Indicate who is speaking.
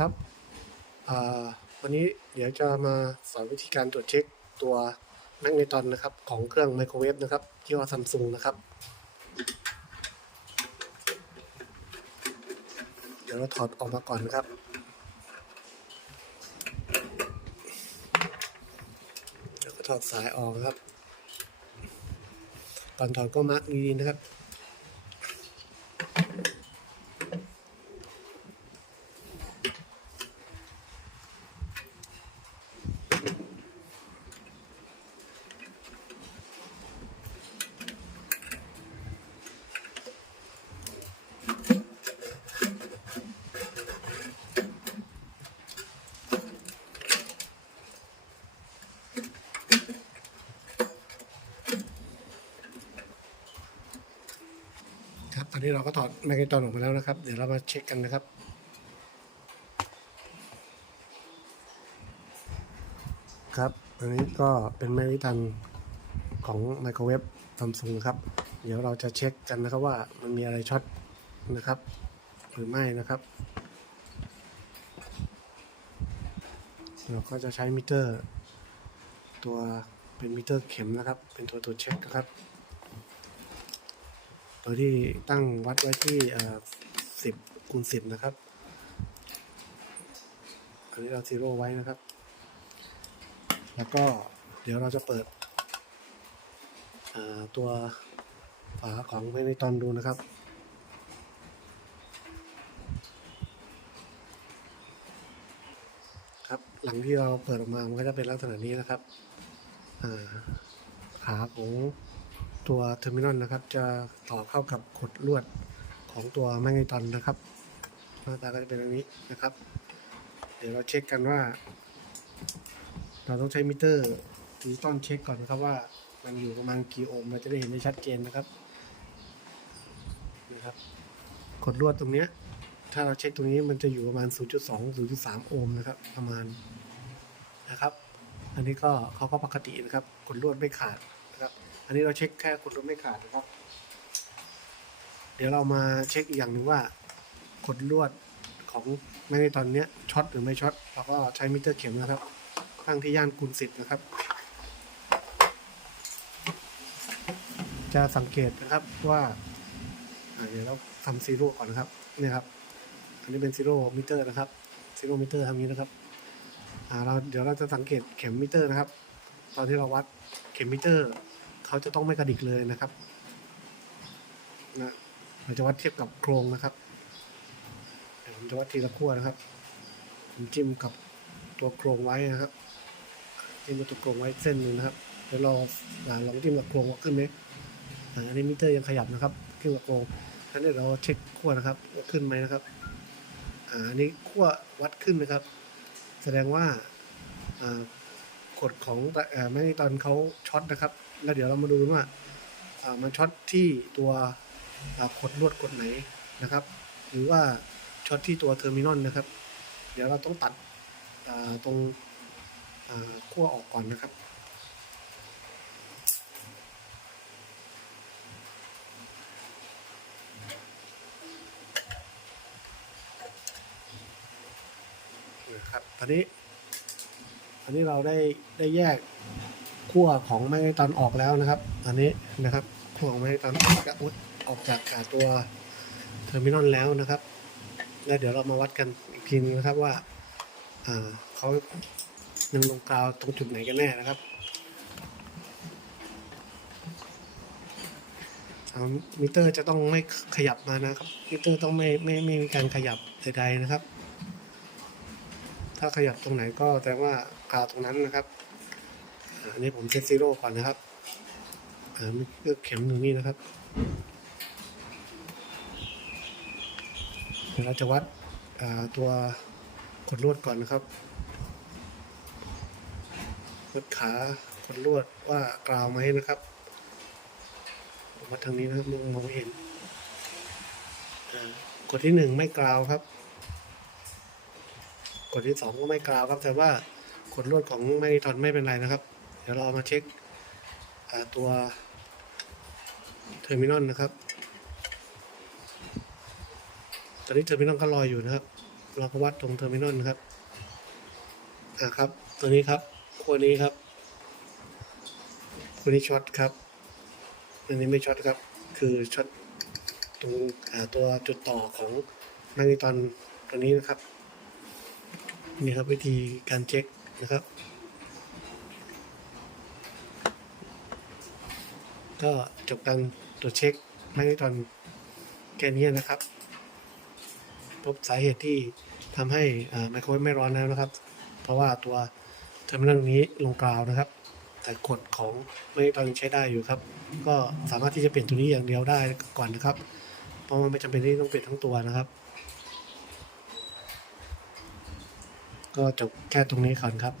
Speaker 1: ครับวันนี้เดี๋ยวจะมาสอนวิธีการตรวจเช็คตัวแมกเนตอนนะครับ ของเครื่องไมโครเวฟนะครับยี่ห้อซัมซุงนะครับ เดี๋ยวเราถอดออกมาก่อนนะครับเดี๋ยวก็ถอดสายออกนะครับ ตอนถอดก็มาร์กดีๆนะครับ ครับตอนนี้เราก็ถอดแมกเนตอนออกมาแล้วนะครับ เดี๋ยวเรามาเช็คกันนะครับครับอันนี้ก็เป็นแมกเนตอนของไมโครเวฟซัมซุงครับ เดี๋ยวเราจะเช็คกันนะครับว่ามันมีอะไรช็อตนะครับ หรือไม่นะครับ เราก็จะใช้มิเตอร์ ตัวเป็นมิเตอร์เข็มนะครับ เป็นตัวตรวจเช็คนะครับ โดยที่ตั้งวัดไว้ที่สิบคูณสิบนะครับ อันนี้เราซีโร่ไว้นะครับ แล้วก็เดี๋ยวเราจะเปิดตัวฝาของแมนีตอนดูนะครับครับหลังที่เราเปิดออกมา มันก็จะเป็นลักษณะนี้นะครับขาของ ตัวเทอร์มินอลนะครับ จะต่อเข้ากับขดลวดของตัวแมกนีตอนนะครับหน้าตาก็จะเป็นแบบนี้นะครับ เดี๋ยวเราเช็คกันว่า เราต้องใช้มิเตอร์ดิจิตอลเช็คก่อนนะครับว่ามันอยู่ประมาณกี่โอห์มเราจะได้เห็นได้ชัดเจนนะครับนะครับขดลวดตรงเนี้ยถ้าเราเช็คตรงนี้มันจะอยู่ประมาณ 0.2 0.3 โอห์มนะครับ ประมาณนะครับ อันนี้ก็เขาก็ปกตินะครับขดลวดไม่ขาดนะครับ อันนี้เราเช็คแค่ขดลวดไม่ขาดนะครับ เดี๋ยวเรามาเช็คอีกอย่างหนึ่งว่าขดลวดของแม่กนีตอนเนี้ยช็อตหรือไม่ช็อตเราก็ใช้มิเตอร์เข็มนะครับตั้งที่ย่านคูณสิบนะครับ จะสังเกตนะครับว่าเดี๋ยวเราทำซีโร่ก่อนนะครับนี่ครับ อันนี้เป็นซีโร่มิเตอร์นะครับซีโร่มิเตอร์ทำอย่างนี้นะครับเราเดี๋ยวเราจะสังเกตเข็มมิเตอร์นะครับ ตอนที่เราวัดเข็มมิเตอร์ เขาจะต้องไม่กระดิกเลยนะครับนะเราจะวัดเทียบกับโครงนะครับเดี๋ยวผมจะวัดทีละขั้วนะครับผมจิ้มกับตัวโครงไว้นะครับจิ้มกับตัวโครงไว้เส้นหนึ่งนะครับเดี๋ยวเรอ่าลองจิ้มกับโครงว่าขึ้นไหมอ่าอันนี้มิเตอร์ยังขยับนะครับขึ้นกับโครงฉะนั้นเดี๋ยวเราเช็คขั้วนะครับขึ้นไหมนะครับอ่าอันนี้ขั้ววัดขึ้นนะครับ แสดงว่าอ่ากดของเอ่อแมกนีตอนเขาช็อตนะครับ แล้วเดี๋ยวเรามาดูว่ามันช็อตที่ตัวอ่ากดลวดกดไหนนะครับ หรือว่าช็อตที่ตัวเทอร์มินอลนะครับ เดี๋ยวเราต้องตัดตรงขั้วออกก่อนนะครับนะครับตอนนี้อันนี้เราได้ได้แยก ขั้วของแมกนีตอนออกแล้วนะครับ อันนี้นะครับขั้วของแมกนีตอนออกจากออกจากตัวเทอร์มินอลแล้วนะครับ แล้วเดี๋ยวเรามาวัดกันอีกทีนึงนะครับว่าอ่าเขายังลงกาวตรงจุดไหนกันแน่นะครับมิเตอร์จะต้องไม่ขยับมานะครับ มิเตอร์ต้องไม่ไม่ไม่มีการขยับใดๆนะครับ ถ้าขยับตรงไหนก็แสดงว่ากาวตรงนั้นนะครับ อันนี้ผมเซตซีโร่ก่อนนะครับอ่าเลือกเข็มหนึ่งนี่นะครับเดี๋ยวเราจะวัดตัวขดลวดก่อนนะครับวัดขาขดลวดว่ากราวไหมนะครับมวัดทางนี้นะครับมองมองเห็นกดที่หนึ่งไม่กราวครับ กดที่สองก็ไม่กราวครับ แต่ว่าขดลวดของแมกนีตอนไม่เป็นไรนะครับ เดี๋ยวเรามาเช็คตัวเทอร์มินอลนะครับ ตอนนี้เทอร์มินอลก็ลอยอยู่นะครับ เราก็วัดตรงเทอร์มินอลนะครับอ่าครับ ตัวนี้ครับขั้วนี้ครับขั้วนี้ช็อตครับ อันนี้ไม่ช็อตครับ คือช็อตตรงตัวจุดต่อของแมกนีตรอนตัวนี้นะครับ นี่ครับวิธีการเช็คนะครับ ก็จบการตรวจเช็คแมกนีตรอนแค่นี้นะครับ พบสาเหตุที่ทำให้ไมโครเวฟไม่ร้อนแล้วนะครับ เพราะว่าตัวเทอร์มินอลนี้ลงกราวนะครับ แต่กฎของแมกนีตรอนใช้ได้อยู่ครับ ก็สามารถที่จะเปลี่ยนตัวนี้อย่างเดียวได้ก่อนนะครับ เพราะมันไม่จำเป็นที่ต้องเปลี่ยนทั้งตัวนะครับ ก็จบแค่ตรงนี้ก่อนครับ